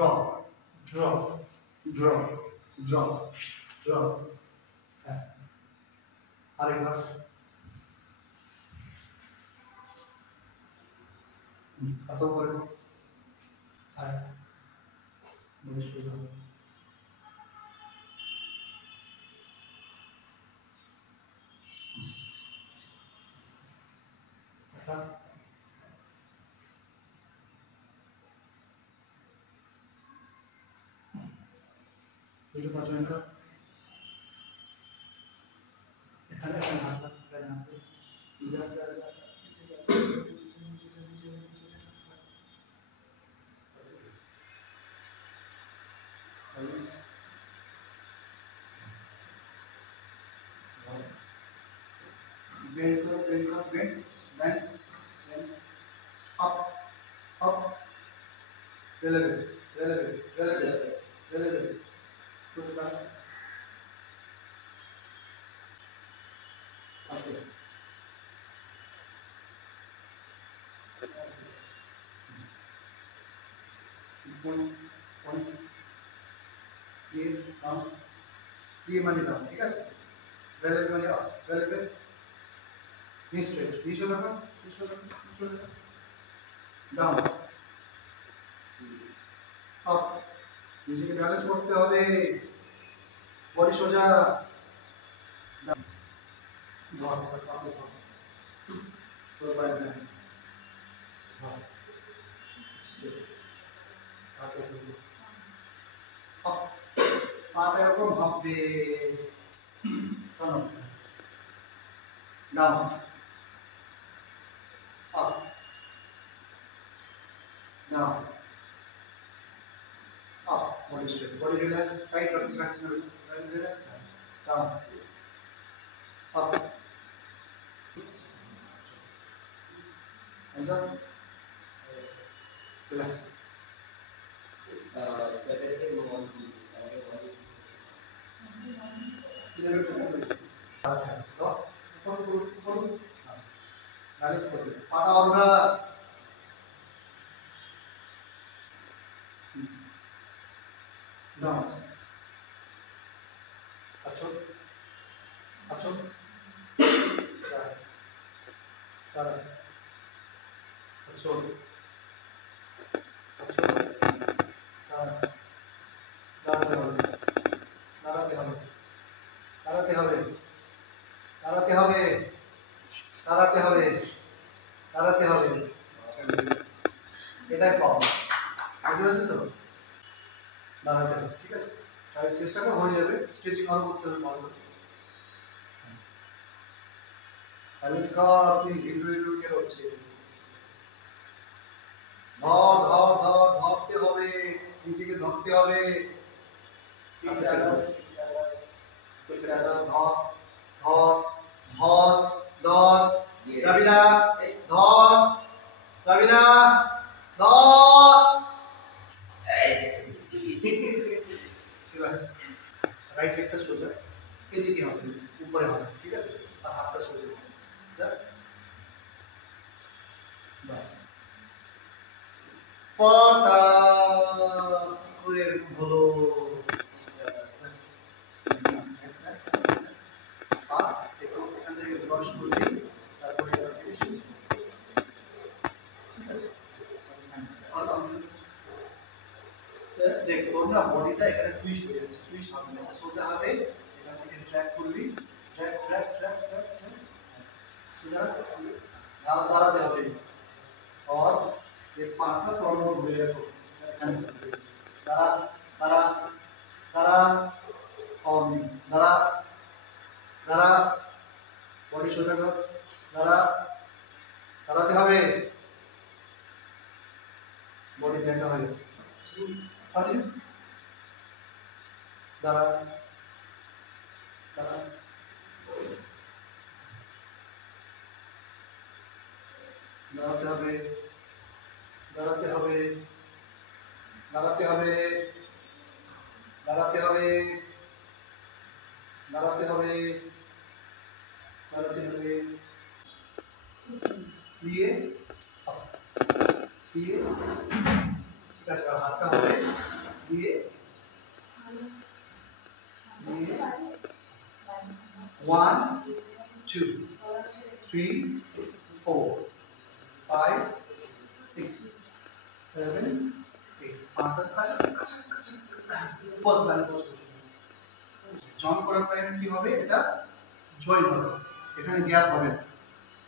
Drop drop drop drop drop. হ্যাঁ, আরেকবার। হাত উপরে। হ্যাঁ, বলে সোজা। দুটো পাঁচজন কর। এখানে এখানে হাত এখানে হাত bend karo, bend karo, bend, bend, bend, up, up, relevant, relevant, relevant, relevant. Put it down. আস্তে আস্তে। ये মানে দাও, ঠিক আছে? relevant মানে up, relevant. Knee stretch, knee shoulder down, knee shoulder down, knee shoulder down. Down. Up. নিজেকে balance করতে হবে, বডি সোজা। ধর ধর পাবে ধর তোর বাইরে না ধর স্ট্রেট তারপর পাটা এরকম ভাববে, কারণ down up down up, body straight, body relax, tight রাখতে হবে, relax, down up. Hands up. Relax. Second go on to balance করবে, পাটা অন্ধা। ডাউন আচ্ছা আচ্ছা তারা চল দাঁড়াতে হবে, দাঁড়াতে হবে, দাঁড়াতে হবে, দাঁড়াতে হবে, দাঁড়াতে হবে, দাঁড়াতে হবে, এটাই প্রবলেম। বুঝতে পারছিস তো? দাঁড়াতে হবে, ঠিক আছে? চেষ্টা কর, হয়ে যাবে। স্ট্রেচিং আরো করতে হবে ভালো করে। ব্যালেন্স কর, তুই হিন্ডু হিন্ডু কে হচ্ছে। ধর ধর ধর, ধরতে হবে, নিজেকে ধরতে হবে। ধর ধর ধর ধর, যাবি না, ধর, যাবি না, ধর। রাইট লেগটা সোজা, এদিকে হবে, উপরে হবে, ঠিক আছে? আর হাতটা সোজা, বাস। পাটা কি করে হলো? এখান থেকে ব্রাশ করবি, তারপরে ঠিক আছে? স্যার দেখ, তোর না বডিটা এখানে টুইস্ট হয়ে যাচ্ছে, টুইস্ট হবে না, সোজা হবে। এখান থেকে ট্র্যাক করবি, ট্র্যাক ট্র্যাক ট্র্যাক ট্র্যাক সোজা দাঁড়াতে হবে। और ये पार्टनर प्रॉब्लम हो गया तो दारा दारा दारा और दारा दारा बॉडी सोजा कर, दारा दाराते হবে, বডি ব্যান্ড হয়ে যাচ্ছে, কন্টিনিউ, দারা দারা দাঁড়াতে হবে, দাঁড়াতে হবে, দাঁড়াতে হবে, দাঁড়াতে হবে, দাঁড়াতে হবে, দাঁড়াতে হবে, দিয়ে দিয়ে, ঠিক আছে আর হাতটা হবে দিয়ে 1 2 3 4 5 6 7 8 ফার্স্ট ব্যালেন্স জয়েন করার টাইমে কি হবে এটা জয়েন হবে এখানে গ্যাপ হবে না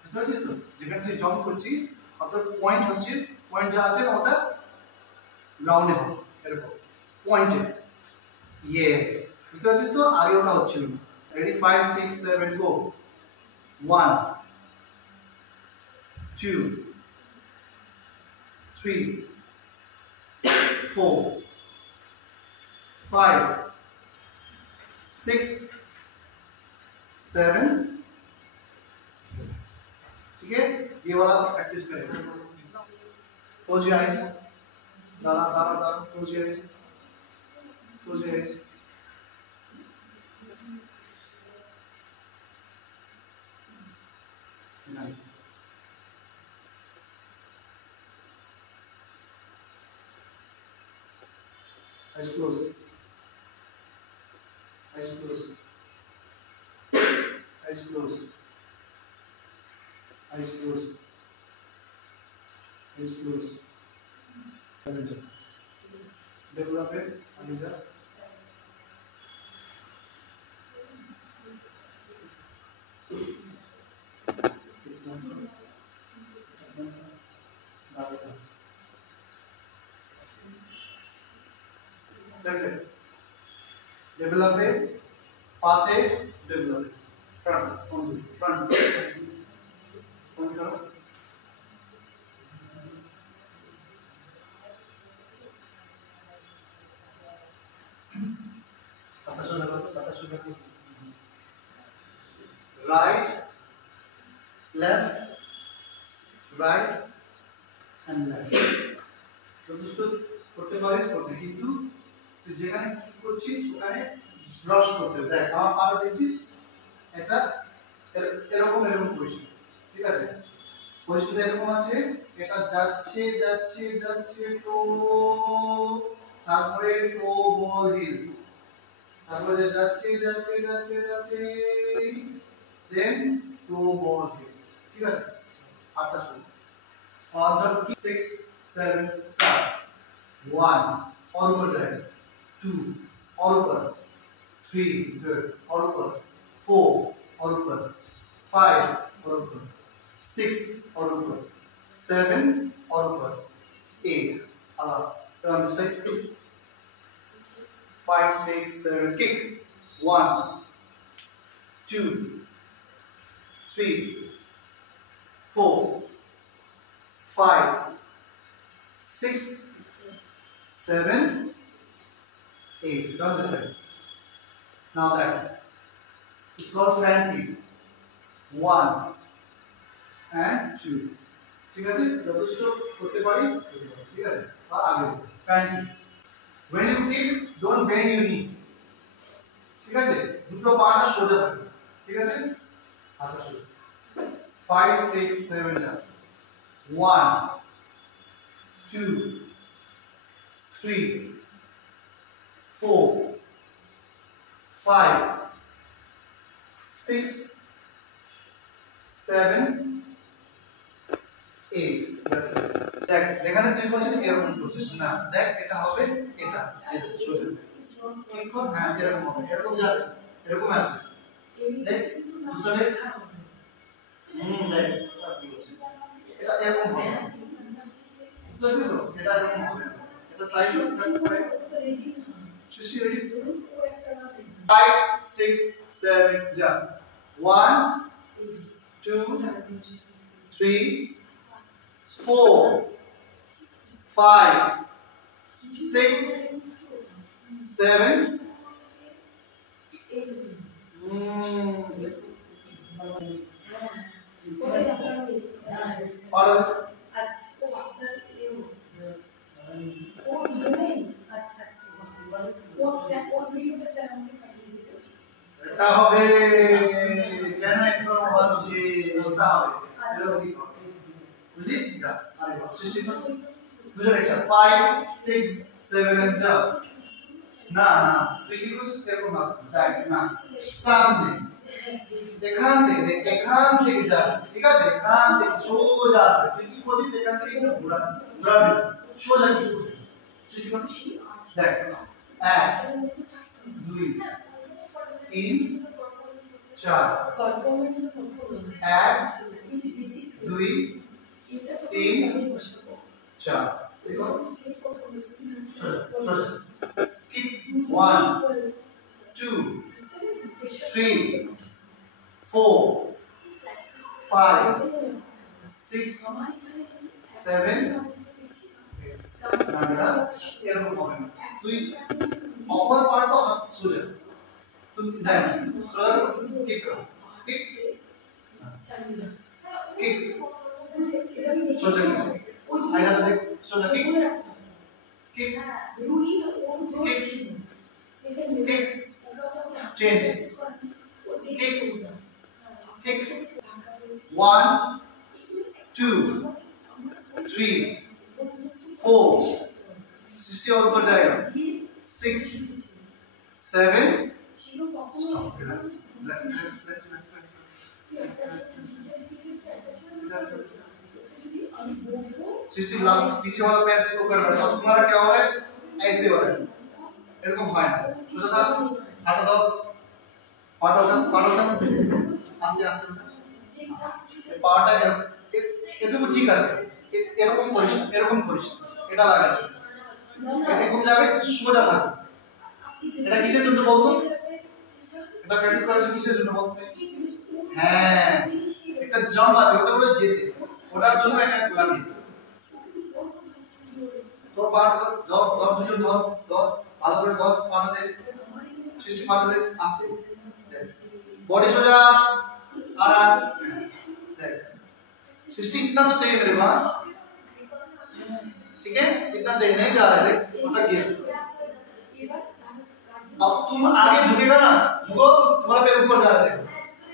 বুঝতে পারছিস তো যেখানে তুই জয়েন করছিস অর্থাৎ পয়েন্ট হচ্ছে পয়েন্ট যা আছে ওটা রাউন্ডে হবে এরকম পয়েন্টে ইয়েস বুঝতে পারছিস তো আগে ওটা হচ্ছিল না রেডি 5 6 7 গো 1 2 3 4 5 6 7 ठीक है ये वाला प्रैक्टिस करें क्लोज योर आईज दाना दाना दाना close your eyes close your eyes eyes closed eyes closed eyes closed eyes closed eyes closed develop it Anija develop it pass it develop it front on the front karo right left right and left তো দোস্ত করতে পারিস করতে কিন্তু তুই যেখানে কি করছিস ওখানে ব্রাশ করতে হবে দেখ আমার পাটা দিচ্ছিস এটা এরকম এরকম পজিশন ঠিক আছে পজিশনটা এরকম আছে এটা যাচ্ছে যাচ্ছে যাচ্ছে তো তারপরে টো বল হিল তারপরে যাচ্ছে যাচ্ছে যাচ্ছে যাচ্ছে দেন টো বল হিল ঠিক আছে আটটা শুরু और जब 6 7 स्टार्ट 1 और ऊपर जाएगा 2 और ऊपर 3 गुड और ऊपर 4 और ऊपर 5 और ऊपर 6 और ऊपर 7 और ऊपर 8 turn this side 5 6 7 kick 1 2 3 4 5 6 7 8 turn this side now that it's called fan kick 1 and 2 ঠিক আছে যথেষ্ট করতে পারি ঠিক আছে বা আগে fan kick when you kick don't bend your knee ঠিক আছে দুটো পাটা সোজা থাকবে ঠিক আছে হাতটা সোজা 5 6 7 jump 1 2 3 4 5 6 7 8 that's it দেখ এখানে তুই বলছিস এরকম করছিস না দেখ এটা হবে এটা সোজা ঠিক কর হ্যাঁ এরকম হবে এরকম যাবে এরকম আসবে দেখ বুঝলে দেখ এটা এরকম হবে বুঝছিস তো এটা এরকম হবে এটা ট্রাই কর তারপরে সৃষ্টি রেডি 5 6 7 jump 1 2 3 4 5 6 7 और এটা হবে কেন একটু হচ্ছে ওটা হবে বুঝলি যা আরে সৃষ্টি কর দুজন একসাথে 5 6 7 এন্ড জাম্প না না তুই কি করছিস এরকম না যাই না সামনে এখান থেকে যাবে ঠিক আছে এখান থেকে সোজা আসবে তুই কি করছিস এখান থেকে একটু ঘোরাবি সোজা কি করবি সৃষ্টি করছিস দেখ 1 2 3 4 পারফরম্যান্স 1 2 3 4 देखो kick 1 2 3 4 5 6 7 না এরকম হবে না তুই অপর পার্টটা হাত সোজা তুই দেখ সোজা কিক কর কিক কিক সোজা আইনা দেখ সোজা kick kick kick kick change kick kick 1 2 3 4 60 और ऊपर जाएगा 6 7 stop relax सिस्टम लाभ पीछे वाला पैर स्लो कर रहा है और तुम्हारा क्या हो रहा है ऐसे हो रहा है এরকম হয় না সোজা থাক হাঁটা দাও পাটা আস্তে আস্তে পাটা এটুকু ঠিক আছে এরকম করিস এটা লাগা এরকম যাবে সোজা থাক এটা কিসের জন্য বলতো এটা প্র্যাকটিস করার জন্য কিসের জন্য বলতো হ্যাঁ একটা জাম্প আছে ওটা বলে যেতে ওটার জন্য এখানে লাগবে তোর পাটা ধর দুজন ধর ভালো করে ধর পাটা দে সৃষ্টি পাটা দে আস্তে बॉडी सोजा आराम देख सृष्टि इतना तो चाहिए मेरे पास ठीक है इतना चाहिए नहीं जा रहा है देख उल्टा किया अब तुम आगे झुकेगा ना झुको तुम्हारा पैर ऊपर जा रहा है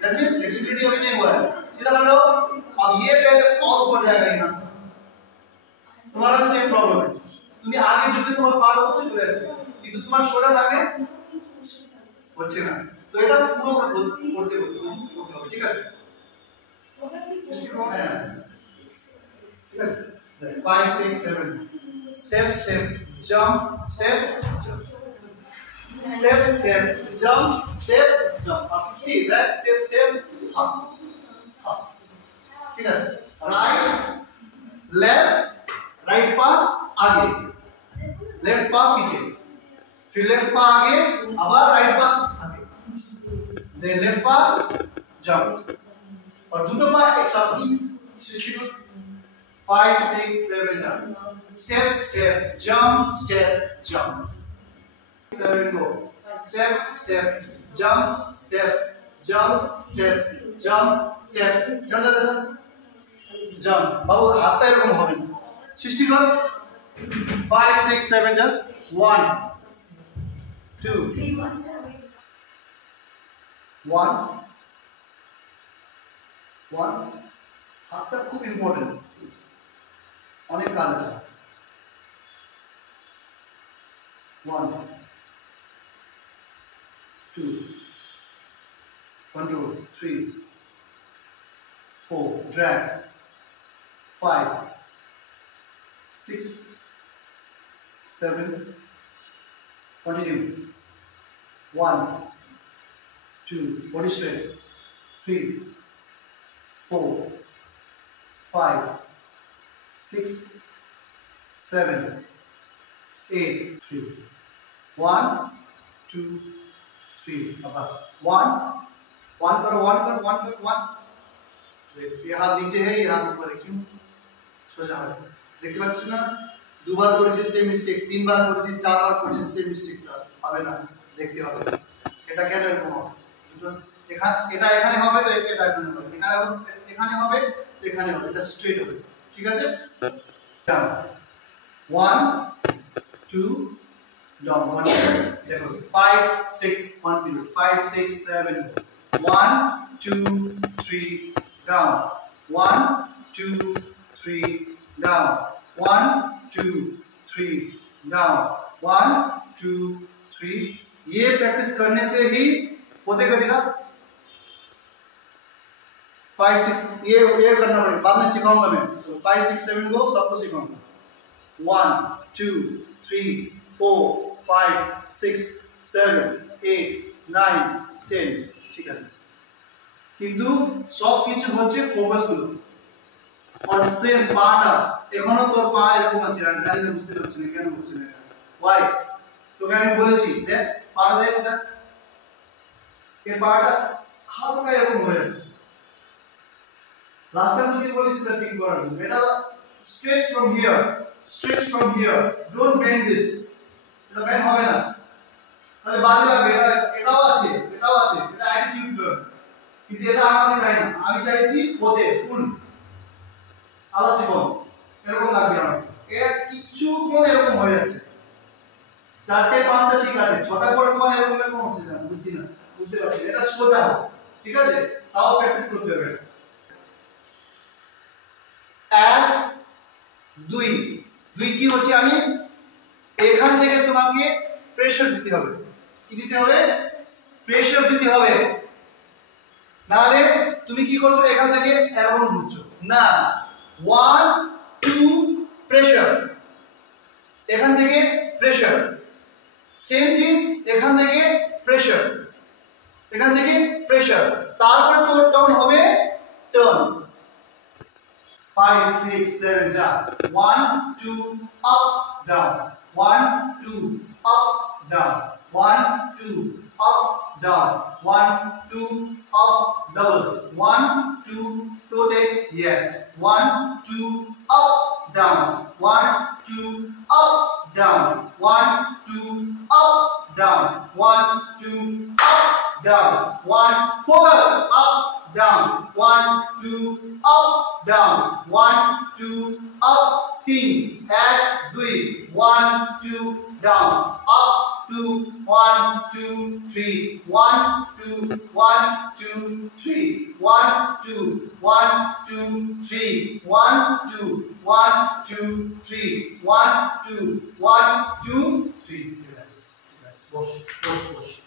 दैट मींस फ्लेक्सिबिलिटी अभी नहीं हुआ है सीधा कर लो अब ये पैर क्रॉस ऊपर जाएगा ही ना तुम्हारा भी सेम प्रॉब्लम है তুমি আগে ঝুঁকে তোমার পাটা উঁচু চলে যাচ্ছে কিন্তু তোমার সোজা থাকে হচ্ছে না তো এটা পুরো করতে হবে ঠিক আছে ঠিক আছে 5 6 7 step step jump step jump step step jump step jump और 60 that step step hop hop ठीक है right left right पा आगे लेफ्ट पा पीछे फिर लेफ्ट पा आगे अब राइट पा आगे देन लेफ्ट पा जंप और दोनों पा एक साथ 5 6 7 jump step step jump 7 go step step jump step jump বাবু হাতটা এরকম হবে না সৃষ্টি কর 5 6 7 jump 1 2 3 1 হাতটা খুব ইম্পর্টেন্ট অনেক কাজ আছে 1 2 control 3 4 drag 5 6 7 continue 1 2 body straight 3 4 5 6 7 8 3 1 2 3 above 1 करो 1 ये हाथ नीचे है ये हाथ ऊपर है क्यों সোজা হবে দেখতে পাচ্ছিস না দুবার করেছিস সেম মিস্টেক তিনবার করেছিস চারবার করেছিস সেম মিস্টেকটা হবে না দেখতে হবে এটা কেন এরকম হবে দুটো এটা এখানে হবে তো এটা এখানে হবে এখানে হবে এখানে হবে এটা স্ট্রেট হবে ঠিক আছে ডাউন 1 2 ডাউন 1 দেখো 5 6 1 পিরিয়ড 5 6 7 1 2 3 down 1 2 3 down 1 2 3 down 1 2 3 ये प्रैक्टिस करने से ही होते करेगा 5 6 ये करना पड़ेगा बाद में सिखाऊंगा मैं चलो 5 6 7 को सबको सिखाऊंगा 1 2 3 4 5 6 7 8 9 10 ঠিক আছে কিন্তু সব কিছু হচ্ছে ফোকাস গুলো और सेम पाटा এখনো তোর পা এরকম আছে আর জানি না বুঝতে পারছিস না কেন হচ্ছে না why তোকে আমি বলেছি দেখ পাটা দেখ এটা এই পাটা হালকা এরকম হয়ে আছে লাস্ট টাইম তোকে বলেছি না ঠিক করার জন্য এটা stretch from here don't bend this এটা বেন্ড হবে না তাহলে বাজে লাগবে এটাও আছে এটা অ্যাটিটিউড টার্ন কিন্তু এটা আমি চাই না আমি চাইছি পদে ফুল আলাদা শিখুন এরকম লাগবে না এটা কিছুক্ষণ এরকম হয়ে যাচ্ছে চারটে পাঁচটা ঠিক আছে ছটা করে তোমার এরকম হচ্ছে না বুঝতে পারছি এটা সোজা হবে ঠিক আছে তাও প্র্যাকটিস করতে হবে অ্যাড দুই কি হচ্ছে আমি এখান থেকে তোমাকে প্রেসার দিতে হবে কি দিতে হবে প্রেসার দিতে হবে নালে তুমি কি করছো এখান থেকে এরকম ঘুরছো না 1 2 প্রেসার এখান থেকে প্রেসার সেম চিজ এখান থেকে প্রেসার তারপর তোর টার্ন হবে টার্ন 5 6 7 যা 1 2 up down 1 2 up down 1 2 up down 1 2 up double 1 2 toe take yes 1 2 up down 1 2 up down 1 2 up down 1 2 up down 1 focus up down 1 2 up down 1 2 up 3 add 2 1 2 down up 2 1 2 3 1 2 1 2 3 1 2 1 2 3 1 2 1 2 3 1 2 1 2 3 yes push